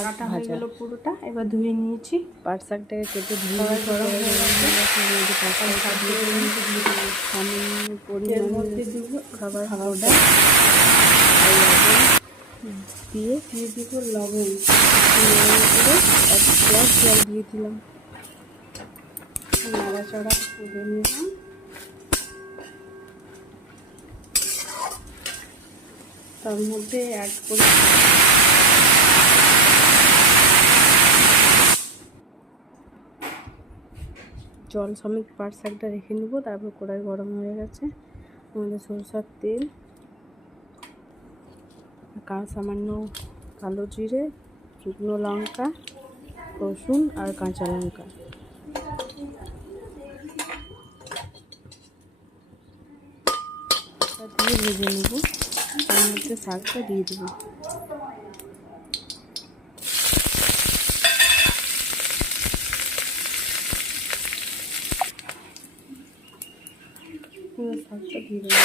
শাক ভাজা পুরোটা এবার ধুয়ে নিয়েছি। পাট শাকটাকে কেটে ধুয়ে সামান্য পরিমাণ খাবার সোডা দিয়ে দিব লবণ, করে 1 গ্লাস জল দিয়ে দিলাম। নাড়াচাড়া করে নিলাম। তার মধ্যে অ্যাড করে জল সমেত পাট শাকটা রেখে নেবো। তারপর কড়াই গরম হয়ে গেছে, আমাদের সরষের তেল, সামান্য কালো জিরে, শুকনো লঙ্কা, রসুন আর কাঁচা লঙ্কা দিয়ে ভেজে নেবো। তার মধ্যে শাকটা দিয়ে দেবো। শাকটা দিয়ে দেবো।